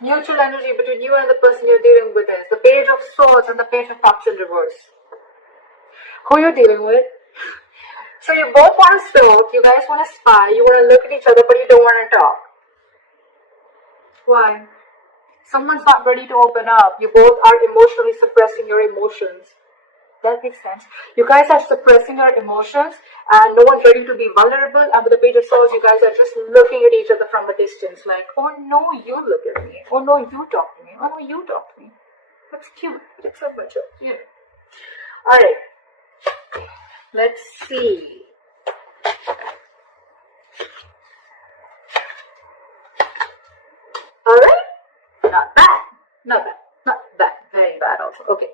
Mutual energy between you and the person you're dealing with is the Page of Swords and the Page of Cups in reverse. Who you're dealing with? So you both want to talk, you guys want to spy, you want to look at each other, but you don't want to talk. Why? Someone's not ready to open up. You both are emotionally suppressing your emotions. That makes sense. You guys are suppressing your emotions and no one's ready to be vulnerable. And with the Page of Swords, you guys are just looking at each other from a distance like, oh no, you look at me. Oh no, you talk to me. Oh no, you talk to me. That's cute. It's so much, you know. Alright. Let's see. Alright. Not bad. Not bad. Not bad. Very bad also. Okay.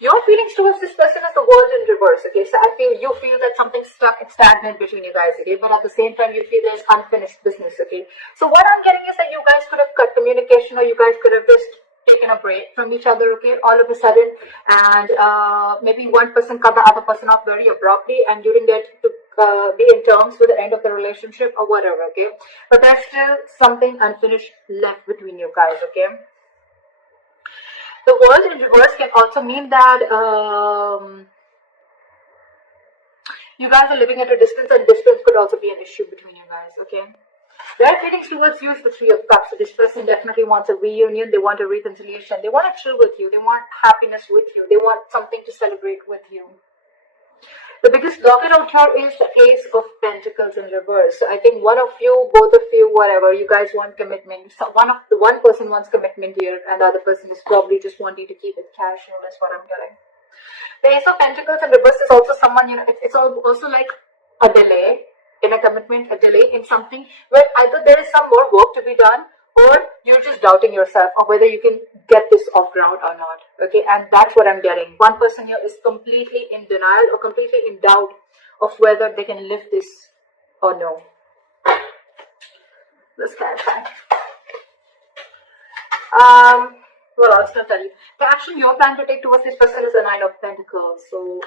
Your feelings towards this person is the World in reverse, okay? So you feel that something's stuck and stagnant between you guys, okay? But at the same time, you feel there's unfinished business, okay? So what I'm getting is that you guys could have cut communication, or you guys could have just taken a break from each other, okay? All of a sudden, and maybe one person cut the other person off very abruptly, and you didn't get to be in terms with the end of the relationship or whatever, okay? But there's still something unfinished left between you guys, okay? The World in reverse can also mean that you guys are living at a distance, and distance could also be an issue between you guys, okay? Their feelings towards you is the Three of Cups. So this person definitely wants a reunion, they want a reconciliation, they want to chill with you, they want happiness with you, they want something to celebrate with you. The biggest blockage out here is the Ace of Pentacles in reverse. So I think one of you, both of you, whatever, you guys want commitment. So one person wants commitment here, and the other person is probably just wanting to keep it casual. That's what I'm getting. The Ace of Pentacles in reverse is also someone, you know, it's also like a delay in a commitment, a delay in something where either there is some more work to be done, or you're just doubting yourself of whether you can get this off ground or not, okay? And that's what I'm getting. One person here is completely in denial or completely in doubt of whether they can lift this or no. Let's clarify. Well, I was going to tell you. The action you're planning to take towards this person is the Nine of Pentacles. So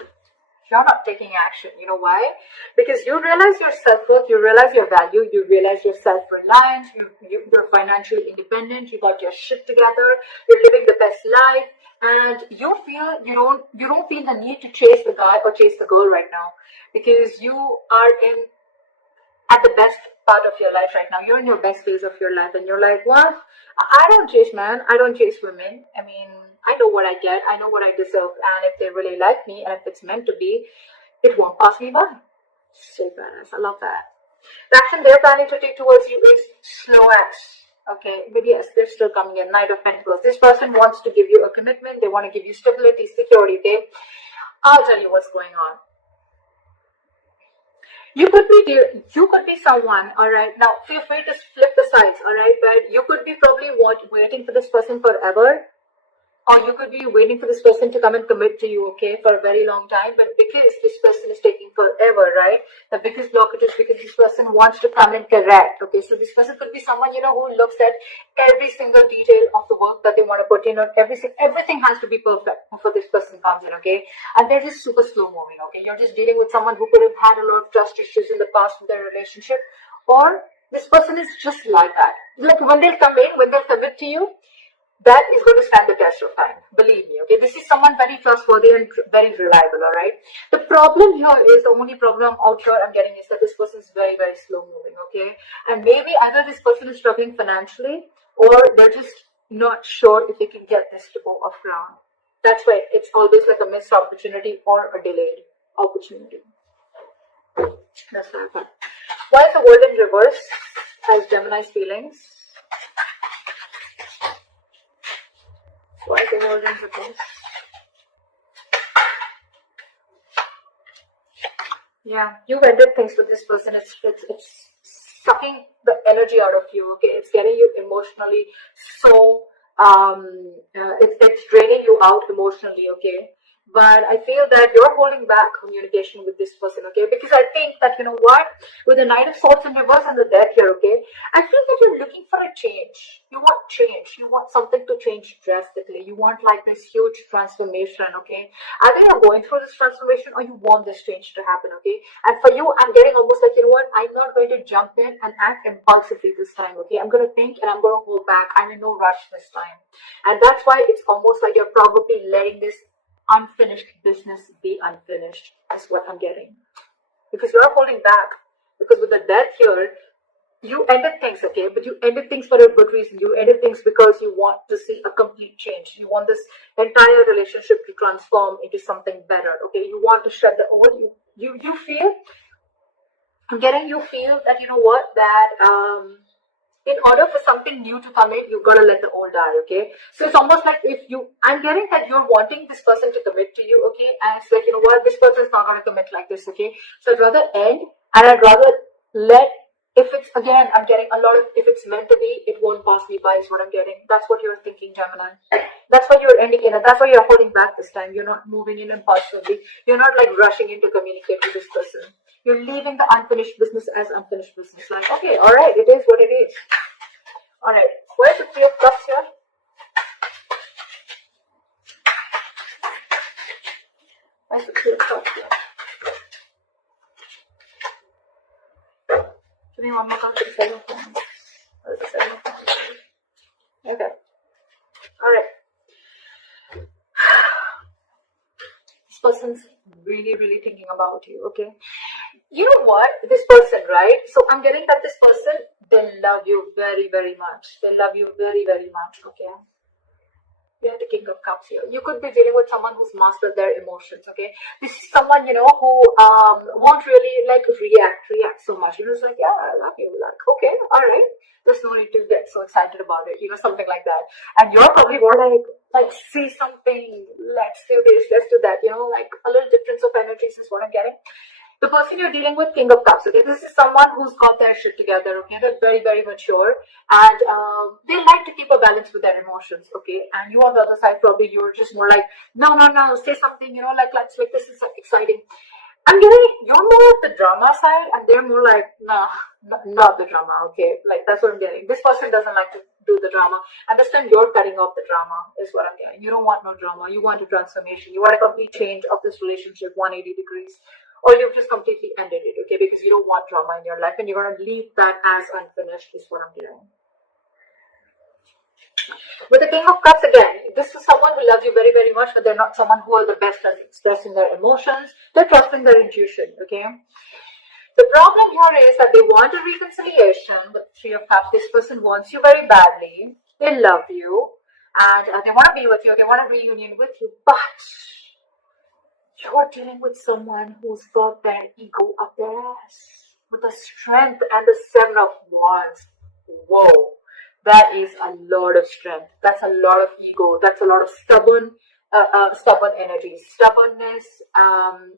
you're not taking action. You know why? Because you realize your self-worth, you realize your value, you realize your self-reliance, you're financially independent, you got your shit together, you're living the best life, and you feel you don't feel the need to chase the guy or chase the girl right now, because you are at the best part of your life right now. You're in your best phase of your life, and you're like, what? I don't chase men, I don't chase women. I mean, I know what I get, I know what I deserve, and if they really like me, and if it's meant to be, it won't pass me by. So badass, I love that. The action they're planning to take towards you is slow acts. Okay, maybe yes, they're still coming in. Knight of Pentacles. This person wants to give you a commitment, they want to give you stability, security, okay? I'll tell you what's going on. You could be someone, alright, now feel free to flip the sides, alright, but you could be probably waiting for this person forever, or you could be waiting for this person to come and commit to you, okay, for a very long time, but because this person is taking forever, right, the biggest blockage is because this person wants to come and correct, okay, so this person could be someone, you know, who looks at every single detail of the work that they want to put in, or everything has to be perfect before this person comes in, okay, and they're just super slow moving, okay, you're just dealing with someone who could have had a lot of trust issues in the past with their relationship, or this person is just like that, like when they'll come in, when they'll commit to you, that is going to stand the test of time. Believe me, okay? This is someone very trustworthy and very reliable, alright? The problem here is, the only problem out here I'm getting is that this person is very, very slow moving, okay? And maybe either this person is struggling financially, or they're just not sure if they can get this to go off ground. That's why it's always like a missed opportunity or a delayed opportunity. That's what I thought. Why is the World in reverse as Gemini's feelings? Why is the World in reverse? Yeah, you've ended things with this person. It's sucking the energy out of you, okay? It's getting you emotionally so, it's draining you out emotionally, okay? but I feel that you're holding back communication with this person, okay? Because I think that, you know what, with the Knight of Swords in reverse and the Death here, okay, I feel that you're looking for a change. You want change. You want something to change drastically. You want like this huge transformation, okay? Either you're going through this transformation or you want this change to happen, okay? And for you, I'm getting almost like, you know what, I'm not going to jump in and act impulsively this time, okay? I'm going to think and I'm going to hold back. I'm in no rush this time. And that's why it's almost like you're probably letting this unfinished business be unfinished, is what I'm getting. Because you're holding back. Because with the Death here, you ended things, okay? But you ended things for a good reason. You ended things because you want to see a complete change. You want this entire relationship to transform into something better, okay? You want to shed the old. You feel, I'm getting, you feel that, you know what, that in order for something new to come in, you've got to let the old die, okay? So it's almost like if you, I'm getting that you're wanting this person to commit to you, okay? And it's like, you know what, this person's not going to commit like this, okay? So I'd rather end, and I'd rather let, if it's, again, I'm getting a lot of, if it's meant to be, it won't pass me by is what I'm getting. That's what you're thinking, Gemini. That's why you're ending in it. That's why you're holding back this time. You're not moving in impulsively. You're not like rushing in to communicate with this person. You're leaving the unfinished business as unfinished business. Like, okay, all right, it is what it is. All right, where's the Three of Cups here? Where's the Three of Cups here? Give me one more card to the Seven of Wands. Where's the Seven of Wands? Okay. All right. This person's really, really thinking about you, okay? You know what? This person, right? So I'm getting that this person, they love you very, very much. They love you very, very much, okay? We have the King of Cups here. You could be dealing with someone who's mastered their emotions, okay? This is someone, you know, who won't really like react so much. You know, it's like, yeah, I love you. Like, okay, all right. There's no need to get so excited about it, you know, something like that. And you're probably more like see something, let's do this, let's do that, you know, like a little difference of energies is what I'm getting. The person you're dealing with, King of Cups, okay, this is someone who's got their shit together, okay, they're very, very mature, and they like to keep a balance with their emotions, okay, and you on the other side, probably you're just more like, no, say something, you know, like, let's, like, this is exciting. I'm getting, you're more of the drama side, and they're more like, nah, not the drama, okay, like, that's what I'm getting. This person doesn't like to do the drama, and this time you're cutting off the drama, is what I'm getting. You don't want no drama, you want a transformation, you want a complete change of this relationship, 180 degrees. Or you've just completely ended it, okay, because you don't want drama in your life and you're going to leave that as unfinished is what I'm hearing. With the King of Cups, again, this is someone who loves you very, very much, but they're not someone who are the best at expressing their emotions. They're trusting their intuition, okay? The problem here is that they want a reconciliation with Three of Cups. This person wants you very badly. They love you and they want to be with you. They want a reunion with you, but you're dealing with someone who's got their ego up their ass with the Strength and the Seven of Wands. Whoa, that is a lot of strength. That's a lot of ego. That's a lot of stubborn energy, stubbornness. And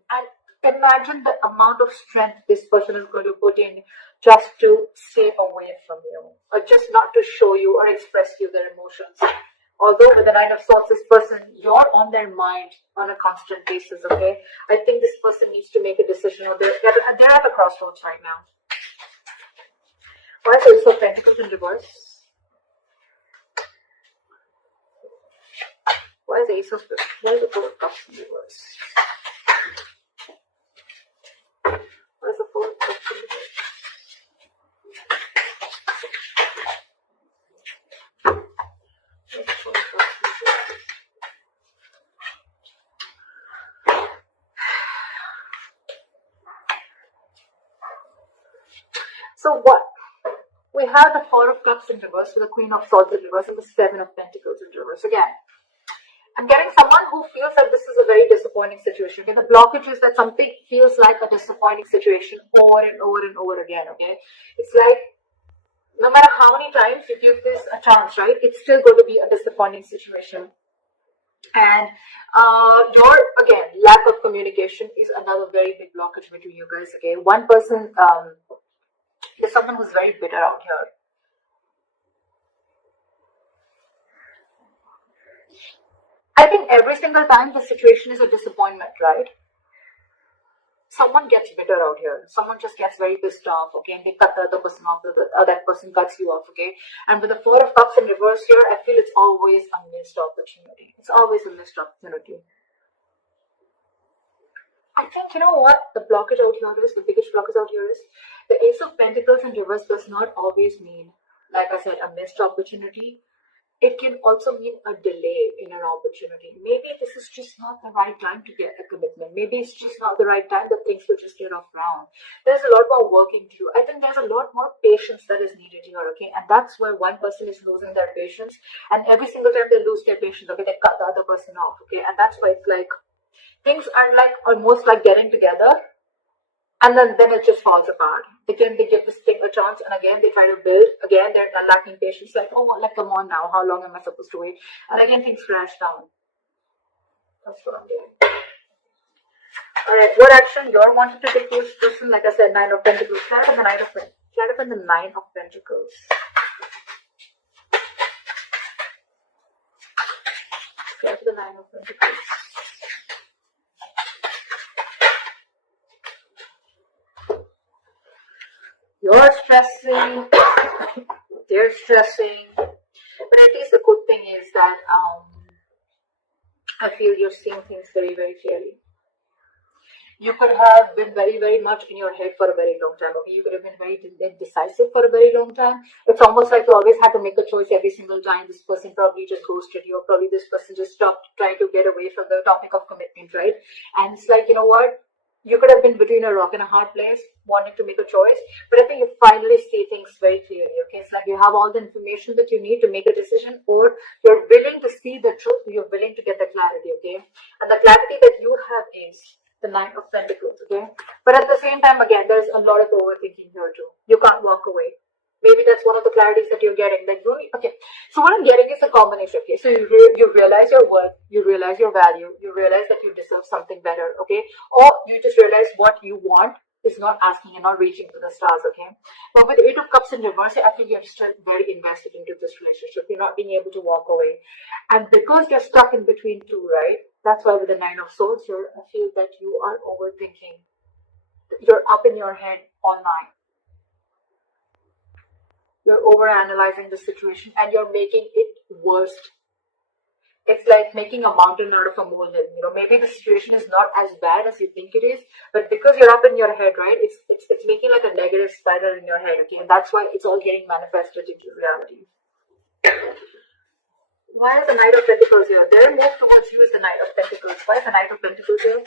imagine the amount of strength this person is going to put in just to stay away from you, or just not to show you or express you their emotions. Although with the Nine of Swords, this person, you're on their mind on a constant basis, okay? I think this person needs to make a decision, or they're at the crossroads right now. Why is the Ace of Pentacles in reverse? Why is the Four of Cups in reverse? Why is the Four of Cups in reverse? So what? We have the Four of Cups in reverse, with the Queen of Swords in reverse, and the Seven of Pentacles in reverse. Again, I'm getting someone who feels that this is a very disappointing situation. Okay, the blockage is that something feels like a disappointing situation over and over and over again. Okay, it's like no matter how many times you give this a chance, right, it's still going to be a disappointing situation. And your, again, lack of communication is another very big blockage between you guys. Okay, one person, there's someone who's very bitter out here. I think every single time the situation is a disappointment, right? Someone gets bitter out here. Someone just gets very pissed off, okay, and they cut the other person off, that person cuts you off, okay. And with the Four of Cups in reverse here, I feel it's always a missed opportunity. It's always a missed opportunity. I think, you know what, the blockage out here is, the biggest blockage out here is, the Ace of Pentacles in reverse does not always mean, like I said, a missed opportunity. It can also mean a delay in an opportunity. Maybe this is just not the right time to get a commitment. Maybe it's just not the right time that things will just get off ground. There's a lot more working to do. I think there's a lot more patience that is needed here, okay? And that's where one person is losing their patience. And every single time they lose their patience, okay, they cut the other person off, okay? And that's why it's like, things are like almost like getting together, and then it just falls apart. Again, they give this thing a chance, and again they try to build. Again, they're lacking patience. Like, oh, like, come on now, how long am I supposed to wait? And again, things crash down. That's what I'm doing. Alright, what action you're wanting to take this person? Like I said, Nine of Pentacles. Clarify the Nine of Pentacles. Clarify the Nine of Pentacles. Clarify the Nine of Pentacles. You're stressing, they're stressing, but at least the good thing is that I feel you're seeing things very, very clearly. You could have been very, very much in your head for a very long time. Okay, you could have been very indecisive for a very long time. It's almost like you always had to make a choice every single time. This person probably just ghosted you, or probably this person just stopped trying to get away from the topic of commitment, right? And it's like, you know what? You could have been between a rock and a hard place, wanting to make a choice, but I think you finally see things very clearly, okay? It's like you have all the information that you need to make a decision, or you're willing to see the truth, you're willing to get the clarity, okay? And the clarity that you have is the Nine of Pentacles, okay? But at the same time, again, there's a lot of overthinking here too. You can't walk away. Maybe that's one of the clarities that you're getting. That you, okay, so what I'm getting is a combination, okay? So you realize your worth, you realize your value, you realize that you deserve something better, okay? Or you just realize what you want is not asking and not reaching to the stars, okay? But with Eight of Cups in reverse, I feel you're still very invested into this relationship. You're not being able to walk away. And because you're stuck in between two, right? That's why with the Nine of Swords here, I feel that you are overthinking. You're up in your head all night. You're overanalyzing the situation and you're making it worse. It's like making a mountain out of a molehill. You know, maybe the situation is not as bad as you think it is, but because you're up in your head, right? It's making like a negative spiral in your head, okay? And that's why it's all getting manifested into reality. Why is the Knight of Pentacles here? Their move towards you is the Knight of Pentacles. Why is the Knight of Pentacles here?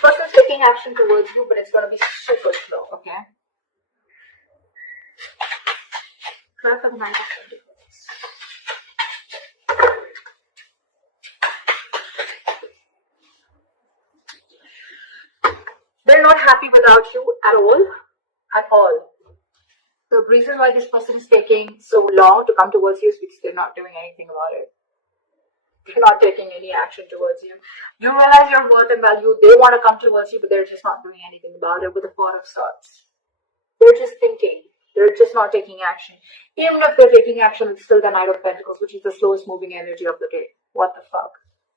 Person's taking action towards you, but it's going to be super slow, okay? Clarify the Nine of Pentacles. They're not happy without you at all. At all. The reason why this person is taking so long to come towards you is because they're not doing anything about it. They're not taking any action towards you. You realize your worth and value. They want to come towards you, but they're just not doing anything about it with the Four of Swords. They're just thinking. They're just not taking action. Even if they're taking action, it's still the Knight of Pentacles, which is the slowest moving energy of the day. What the fuck?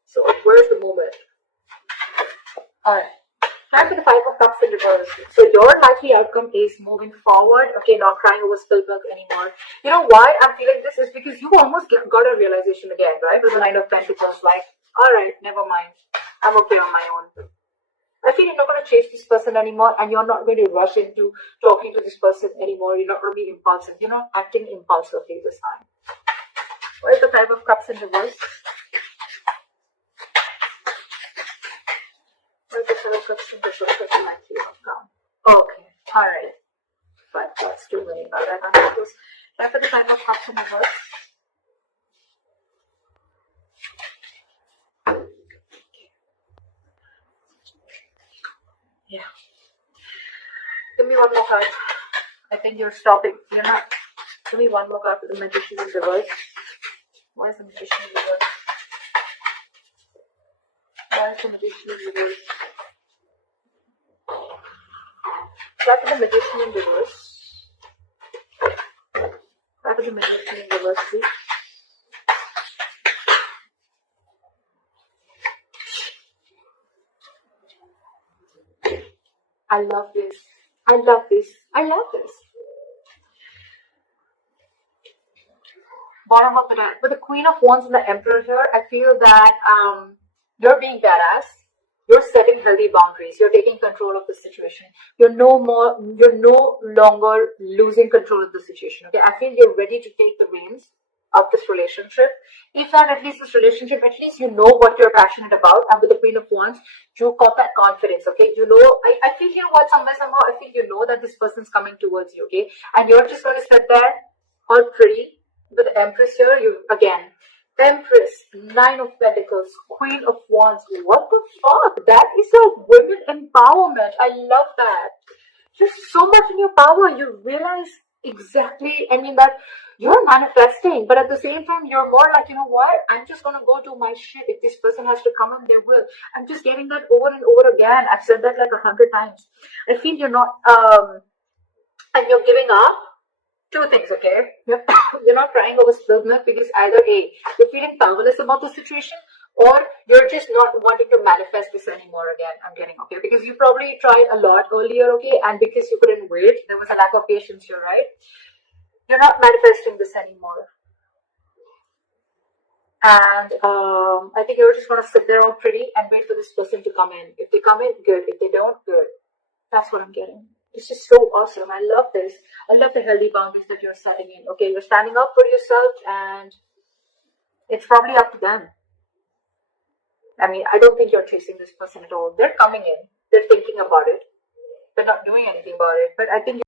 So, where's the movement? Alright. Time for the Five of Cups in reverse. So your likely outcome is moving forward. Okay, not crying over spilled milk anymore. You know why I'm feeling this is because you almost got a realization again, right? With the Nine of Pentacles, like, alright, never mind. I'm okay on my own. I feel you're not going to chase this person anymore, and you're not going to rush into talking to this person anymore. You're not going to be impulsive. You're not acting impulsively this time. What is the Five of Cups in reverse? Okay, alright. But that's too many. Alright, I'm just try for the Five of Cups in reverse. Yeah. Give me one more card. I think you're stopping. You're not. Give me one more card for the Magician in reverse. Why is the Magician in reverse? Why is the Magician in reverse? Try for the Magician in reverse. Try for the Magician in reverse, please. I love this. I love this. I love this. Bottom of the deck. With the Queen of Wands and the Emperor here, I feel that you're being badass. You're setting healthy boundaries. You're taking control of the situation. You're no longer losing control of the situation. Okay, I feel you're ready to take the reins of this relationship. If not at least this relationship, at least you know what you're passionate about. And with the Queen of Wands, you got that confidence. Okay, you know, I feel here what somehow I feel you know that this person's coming towards you. Okay, and you're just going to sit there all pretty. With the Empress here, you again, Empress, Nine of Pentacles, Queen of Wands. What the fuck? That is a women empowerment. I love that. You're so much in your power. You realize exactly, I mean, that you're manifesting, but at the same time, you're more like, you know what? I'm just gonna go do my shit. If this person has to come in, they will. I'm just getting that over and over again. I've said that like 100 times. I feel you're not, and you're giving up. Two things, okay? You're not crying over spilled milk because either A, you're feeling powerless about the situation, or you're just not wanting to manifest this anymore again. I'm getting, okay? Because you probably tried a lot earlier, okay? And because you couldn't wait, there was a lack of patience here, right? You're not manifesting this anymore. And I think you're just going to sit there all pretty and wait for this person to come in. If they come in, good. If they don't, good. That's what I'm getting. This is so awesome. I love this. I love the healthy boundaries that you're setting in. Okay, you're standing up for yourself and it's probably up to them. I mean, I don't think you're chasing this person at all. They're coming in. They're thinking about it. They're not doing anything about it. But I think